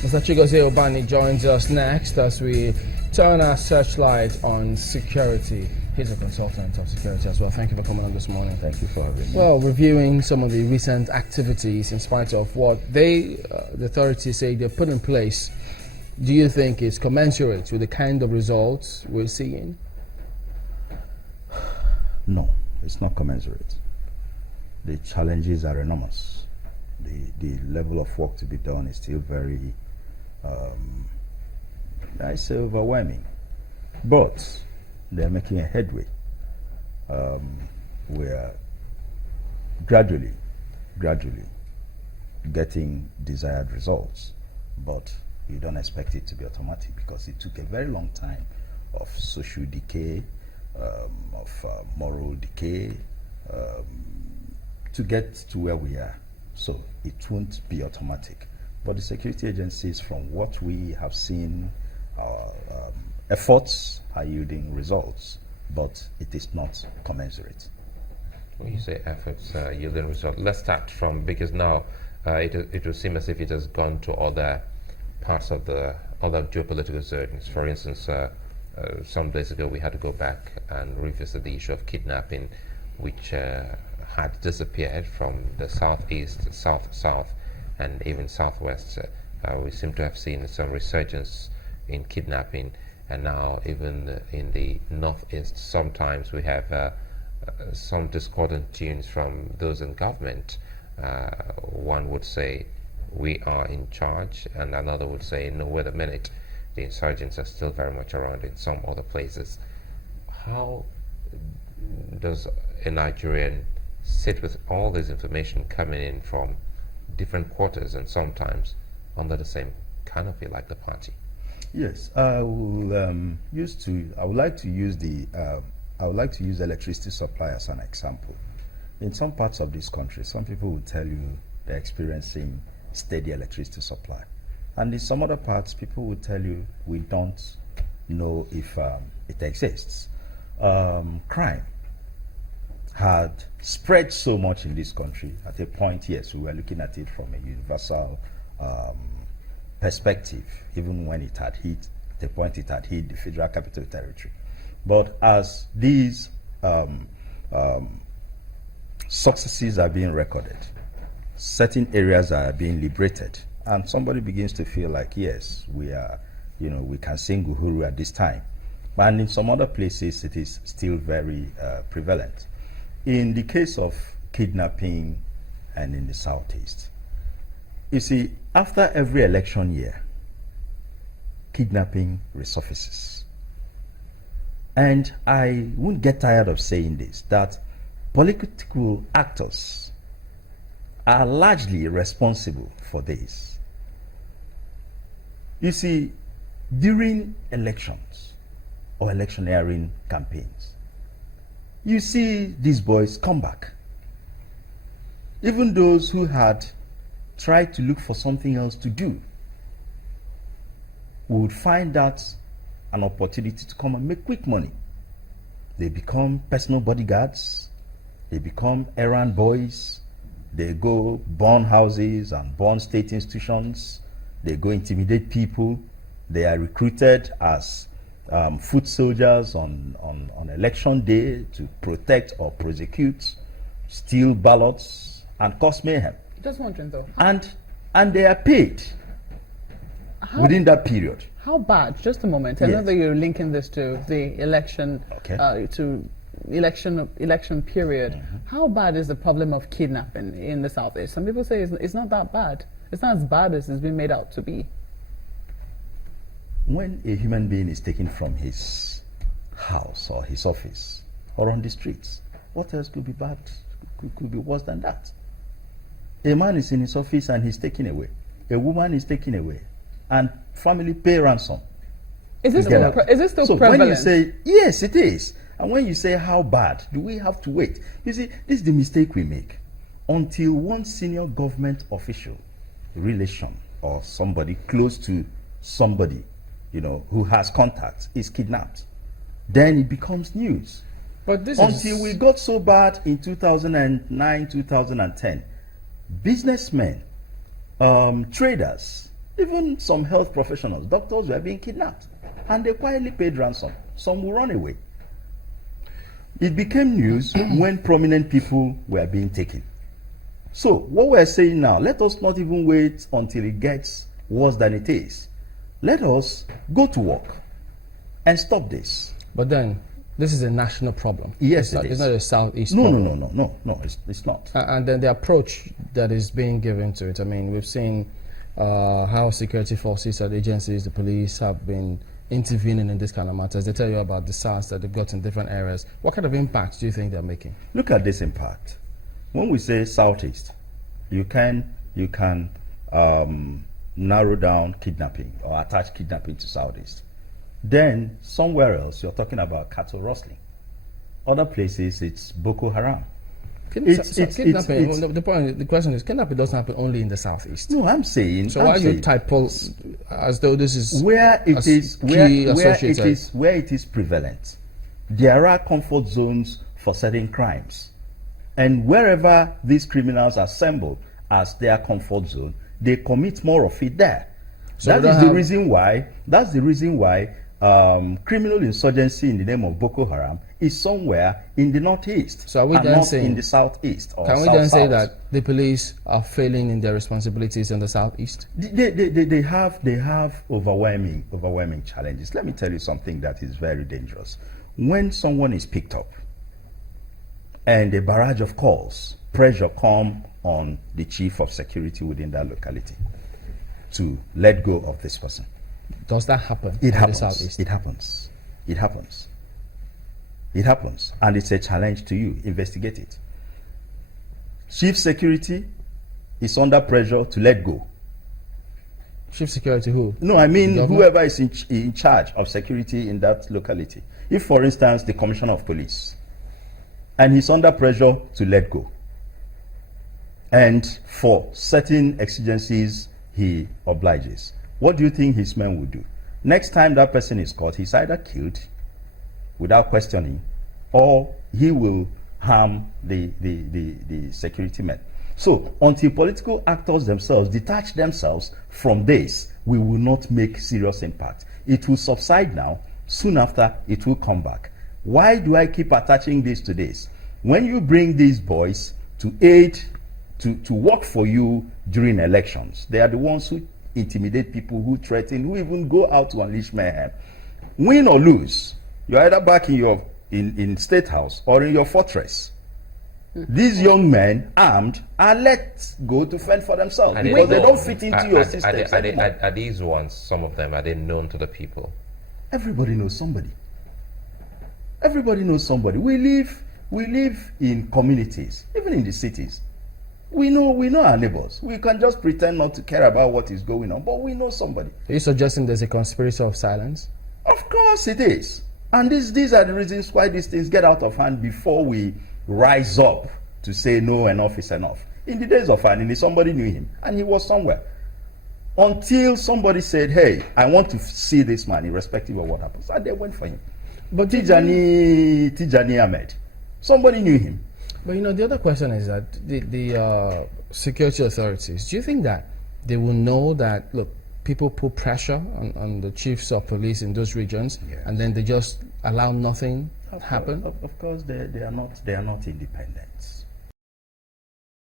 Mr. Chigozie Obani joins us next as we turn our searchlight on security. He's a consultant of security as well. Thank you for coming on this morning. Thank you for having me. Well, reviewing some of the recent activities in spite of what the authorities say they put in place, do you think is commensurate with the kind of results we're seeing? No, it's not commensurate. The challenges are enormous. The level of work to be done is still very, I say, overwhelming. But they're making a headway. We're gradually getting desired results, but you don't expect it to be automatic because it took a very long time of social decay, of moral decay, to get to where we are. So it won't be automatic. But the security agencies, from what we have seen, efforts are yielding results, but it is not commensurate. When you say efforts yielding results, let's start from, because now it will seem as if it has gone to other parts of the other geopolitical zones. For instance, some days ago we had to go back and revisit the issue of kidnapping, which had disappeared from the southeast, south, and even southwest. We seem to have seen some resurgence in kidnapping, and now even in the northeast, sometimes we have some discordant tunes from those in government. One would say, we are in charge, and another would say, no, wait a minute, the insurgents are still very much around in some other places. How does a Nigerian sit with all this information coming in from different quarters and sometimes under the same canopy like the party? Yes, I would like to use electricity supply as an example. In some parts of this country, some people will tell you they're experiencing steady electricity supply. And in some other parts, people will tell you we don't know if it exists. Crime had spread so much in this country. At a point, yes, we were looking at it from a universal perspective, even when it had hit, at the point it had hit the Federal Capital Territory. But as these successes are being recorded, certain areas are being liberated, and somebody begins to feel like, yes, we are, we can sing Uhuru at this time. And in some other places, it is still very prevalent. In the case of kidnapping and in the southeast, you see, after every election year, kidnapping resurfaces. And I won't get tired of saying this, that political actors are largely responsible for this. You see, during elections or electioneering campaigns, you see these boys come back. Even those who had tried to look for something else to do would find that an opportunity to come and make quick money. They become personal bodyguards, they become errand boys, they go burn houses and burn state institutions, they go intimidate people, they are recruited as foot soldiers on election day to protect or prosecute, steal ballots, and cause mayhem. Just wondering though. And they are paid within that period. How bad? Just a moment. I know that you're linking this to the election, to election period. Mm-hmm. How bad is the problem of kidnapping in the southeast? Some people say it's not that bad. It's not as bad as it's been made out to be. When a human being is taken from his house or his office or on the streets, what else could be bad? Could be worse than that? A man is in his office and he's taken away. A woman is taken away, and family pay ransom. Is this still prevalent? So when you say yes, it is, and when you say how bad, do we have to wait? You see, this is the mistake we make. Until one senior government official, relation, or somebody close to somebody, who has contacts, is kidnapped, then it becomes news. But this until we got so bad in 2009, 2010, businessmen, traders, Even some health professionals, doctors were being kidnapped, and they quietly paid ransom. Some will run away. It became news when prominent people were being taken. So what we're saying now, let us not even wait until it gets worse than it is. Let us go to work and stop this. But then, this is a national problem. Yes, it's not a Southeast no, problem. No, it's not. And then the approach that is being given to it, I mean, we've seen how security forces and agencies, the police, have been intervening in this kind of matters. They tell you about the SARS that they've got in different areas. What kind of impact do you think they're making? Look at this impact. When we say Southeast, you can narrow down kidnapping or attach kidnapping to Southeast. Then somewhere else, you're talking about cattle rustling. Other places, it's Boko Haram. The question is, kidnapping doesn't happen only in the Southeast. No, I'm saying. So why you type as though this is where it is prevalent? There are comfort zones for certain crimes, and wherever these criminals assemble as their comfort zone, they commit more of it there. So that's the reason why criminal insurgency in the name of Boko Haram is somewhere in the northeast, so are we and then not saying, in the southeast or can we then say that the police are failing in their responsibilities in the southeast? They have overwhelming challenges. Let me tell you something that is very dangerous. When someone is picked up and a barrage of calls, pressure come on the chief of security within that locality to let go of this person. Does that happen in the Southeast? It happens. It happens. It happens. And it's a challenge to you. Investigate it. Chief security is under pressure to let go. Chief security who? No, I mean whoever is in charge of security in that locality. If, for instance, the commissioner of police, and he's under pressure to let go, and for certain exigencies he obliges, what do you think his men will do? Next time that person is caught, he's either killed without questioning, or he will harm the security men. So until political actors themselves detach themselves from this, we will not make serious impact. It will subside now. Soon after, it will come back. Why do I keep attaching this to this? When you bring these boys to aid, to work for you during elections, they are the ones who intimidate people, who threaten, who even go out to unleash mayhem. Win or lose, you're either back in your in State House or in your fortress. These young men, armed, are let go to fend for themselves because they don't fit into your system. Are these ones, some of them, are they known to the people? Everybody knows somebody. Everybody knows somebody. We live in communities, even in the cities. We know our neighbors. We can just pretend not to care about what is going on, but we know somebody. Are you suggesting there's a conspiracy of silence? Of course it is. And these are the reasons why these things get out of hand before we rise up to say no, enough is enough. In the days of Anini, somebody knew him, and he was somewhere. Until somebody said, hey, I want to see this man, irrespective of what happens. And they went for him. But Tijani Ahmed, somebody knew him. But the other question is that the security authorities, do you think that they will know that, look, people put pressure on the chiefs of police in those regions, yes, and then they just allow nothing happen? Of course, they are not independent.